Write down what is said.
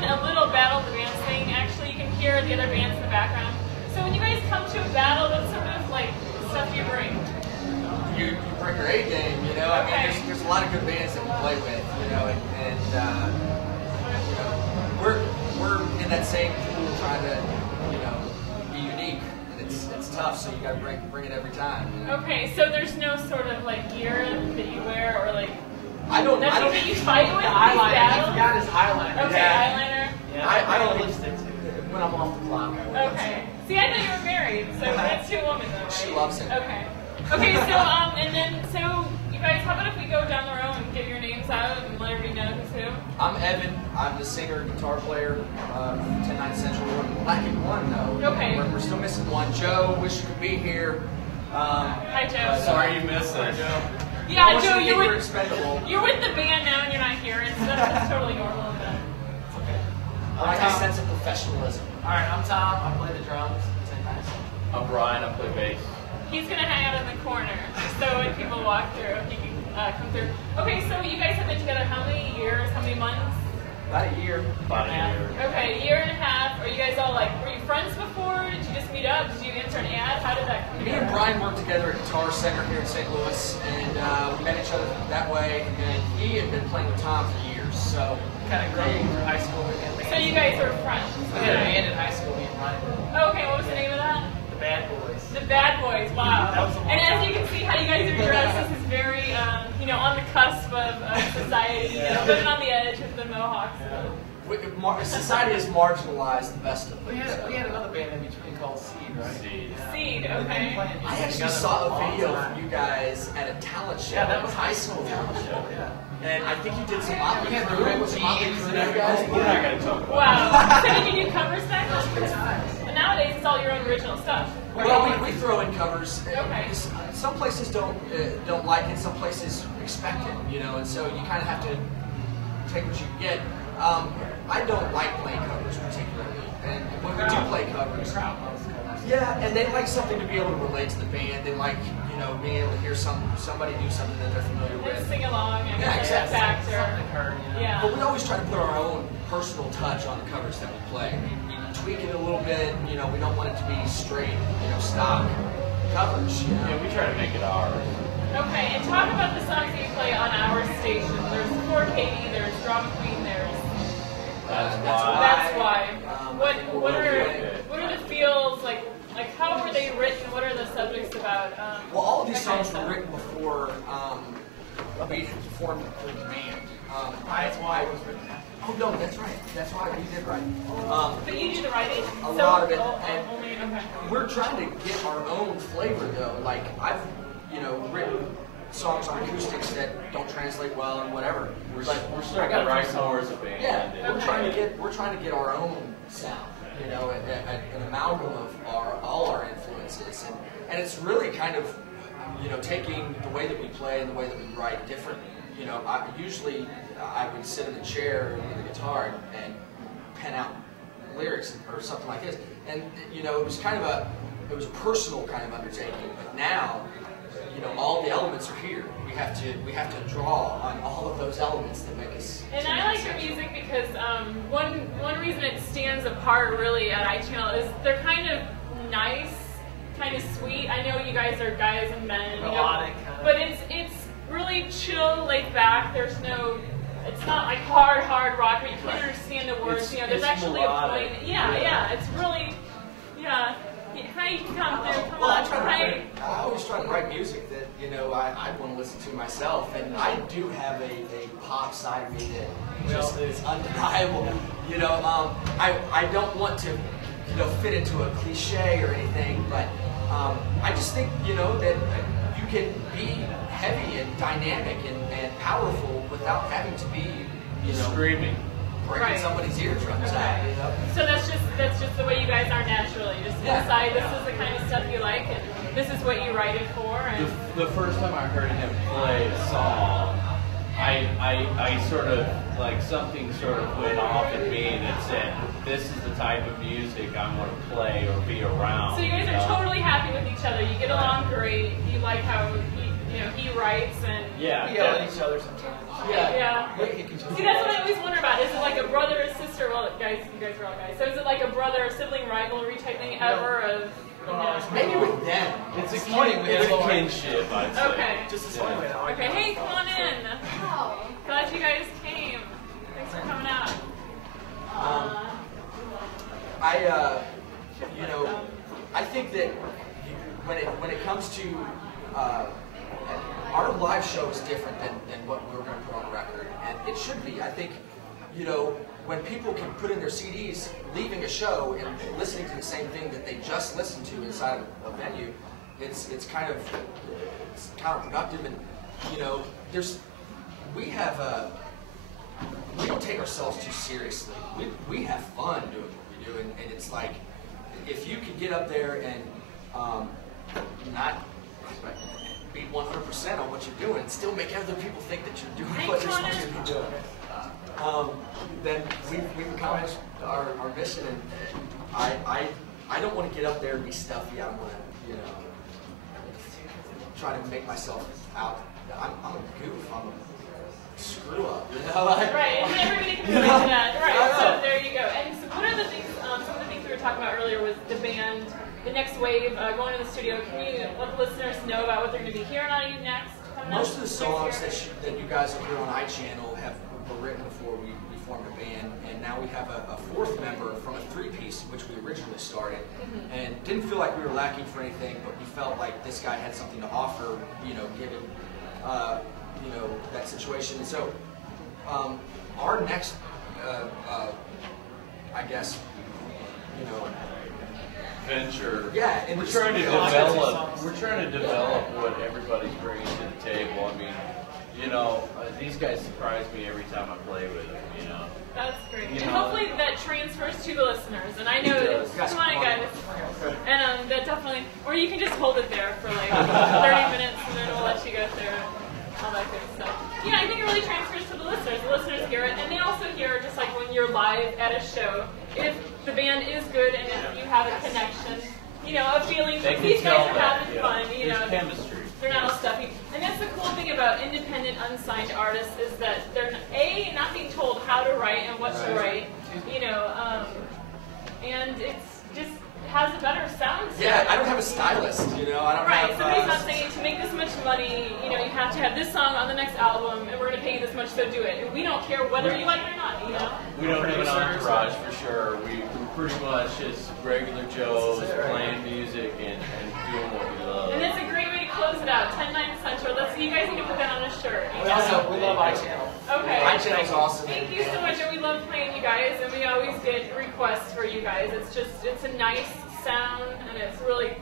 doing a little battle of the bands thing. Actually, you can hear the other bands in the background. So when you guys come to a battle, what sort of like stuff do you bring? You bring your A game, you know. Okay. I mean, there's a lot of good bands that we play with, you know, and you know, we're in that same pool trying to, you know, be unique, and it's tough. So you got to bring it every time. You know? Okay, so there's no sort of like gear that you wear or like. I don't. That you fight with eyeliner. He forgot his eyeliner. Okay, Yeah. eyeliner. Yeah, I don't lipstick too. When I'm off the clock. Okay. See, I know you were married, so that's two women though, right? She loves it. Okay. Okay, so and then so you guys, how about if we go down the row and get your names out and let everybody know who's who? I'm Evan. I'm the singer and guitar player of 10-9Central. We're lacking one though. Okay. We're still missing one. Joe, wish you could be here. Hi, Joe. Sorry you missed us. Yeah, Joe, you're with expendable. the band now and you're not here. That's totally normal. It's okay. I like a sense of professionalism. Alright, I'm Tom. I play the drums. 10-9. I'm Brian, I play bass. He's gonna hang out in the corner, so when people walk through, he can come through. Okay, so you guys have been together how many years? How many months? About a year. About a year. Okay, a year and a half. Are you guys all like, were you friends before? Did you just meet up? Did you answer an ad? How did that come Me together? and Brian worked together at Guitar Center here in St. Louis, and we met each other that way. And he had been playing with Tom for years, so Kind of grew up through high school. So you guys were friends? We had a band in high school, me and Ryan. Okay, what was the name of that? The Bad Boys. The Bad Boys, wow. That was a long And as time. you can see how you guys are dressed, this is very, you know, on the cusp of society, you know, living on the edge with the mohawks. society has marginalized the best of We them. had another band in between called Seed, right? Seed. Seed, We've been okay. playing I music actually together saw for a long video time. of you guys at a talent show Yeah, that in was high school. talent show, yeah. And I think you did some Motley We had the Crue. red Was it Motley jeans Crue, and you everything. guys? We're not going to talk about Wow. So did you do covers back then? And nowadays it's all your own original stuff. Well, we throw in covers. Okay. Because some places don't like it, some places expect it, you know, and so you kind of have to take what you get. I don't like playing covers particularly, and when we do play covers, yeah, and they like something to be able to relate to the band. They like, you know, being able to hear somebody do something that they're familiar And with. sing along and Yeah, get exactly. that factor. Something heard, you know. Yeah. But we always try to put our own personal touch on the covers that we play. We tweak it a little bit, you know, we don't want it to be straight, you know, stock covers, you know. Yeah, we try to make it ours. Okay, and talk about the songs that you play on our station. There's For Katie, there's Drama Queen, there's That's That's Why. What okay. are the feels like how were they written? What are the subjects about? Well, all of these that kind of songs were stuff? written before we formed the band. That's why it was written. Oh no, that's right. That's why we did right. But you do the writing. A lot of it, And, and- only, okay. We're trying to get our own flavor though. Like I've, you know, written songs on acoustics that don't translate well and whatever. We're But starting to write more as a band. yeah, and- we're trying to get our own sound. You know, an amalgam of all our influences, and it's really kind of, you know, taking the way that we play and the way that we write different. You know, usually I would sit in a chair with the guitar and pen out lyrics or something like this, and you know, it was a personal kind of undertaking. But now, you know, all the elements are here. We have to draw on all of those elements that make us. And I like your music because one reason it stands apart really at iChannel is they're kind of nice, kind of sweet. I know you guys are guys and men, you know, Melodic, kind of. but it's really chill, laid back. There's no, it's not like hard rock where you can't understand the words. You know, there's It's actually melodic. a point. Yeah, it's really, yeah. How you can come through? Come Well, on, I always try to write music that, you know, I want to listen to myself, and I do have a pop side of me that just is undeniable. You know, I don't want to, you know, fit into a cliche or anything, but I just think, you know, that you can be heavy and dynamic and powerful without having to be, you know, Screaming. breaking Right. somebody's eardrums out. You know? So that's just the way you guys are naturally. You just Yeah. decide this is the kind of stuff you like, and this is what you write it for. And The first time I heard him play a song, I sort of, like, something sort of went off in me that said, this is the type of music I want to play or be around. so you guys are totally happy with each other. You get along great. You like how he writes and Yeah. We yell at each other sometimes. yeah. We kick each other. See, that's what I always wonder about. Is it like a brother or sister? Well, guys, you guys are all guys. So is it like a brother sibling rivalry type thing ever? Of maybe with them. It's a kinship, I'd say. Okay. Just this morning. Okay. Hey, come on in. Glad you guys came. Thanks for coming out. I think that when it comes to our live show is different than what we're going to put on record, and it should be. I think, when people can put in their CDs, leaving a show and listening to the same thing that they just listened to inside of a venue, it's kind of counterproductive. And we don't take ourselves too seriously. We have fun doing what we do, and it's like, if you can get up there and not be 100% on what you're doing, and still make other people think that you're doing what you're supposed to be doing, then we've accomplished our mission. And I don't want to get up there and be stuffy. I don't want to try to make myself out. I'm a goof. I'm a screw up. Right, and everybody can relate to that. Right, so there you go. And so one of the things, some of the things we were talking about earlier was the band, the next wave, going to the studio. Can you let the listeners know about what they're going to be hearing on you next? Most of the songs that you guys will hear on iChannel were written before we formed a band, and now we have a fourth member from a three-piece, which we originally started, and didn't feel like we were lacking for anything, but we felt like this guy had something to offer, given that situation. And so our next, I guess, venture. Yeah, and we're trying to develop what everybody's bringing to the table. I mean, these guys surprise me every time I play with them. That's great. And hopefully that transfers to the listeners. And I know it's, come on in, guys. And that definitely, or you can just hold it there for like 30 minutes, and then we'll let you go through all that good stuff. I think it really transfers to the listeners. The listeners hear it, and they also hear, just like when you're live at a show, if the band is good and if you have a connection, a feeling that these guys are having fun. There's chemistry. They're not all stuffy. And that's the cool thing about independent, unsigned artists is that they're not being told how to write and what to write, and it's just has a better sound. Yeah, I don't have a stylist, I don't have... Somebody's not saying to make this much money, you have to have this song on the next album, and we're going to pay you this much, so do it. And we don't care whether you like it or not, We don't have an entourage for sure. We're pretty much just regular Joes playing music and doing what we love. And it's a great way to close it out. 10-9Central. You guys need to put that on a shirt. We love iChannel. Okay. iChannel's awesome. Thank you so much, and we love playing you guys, and we always get requests for you guys. It's a nice sound, and it's really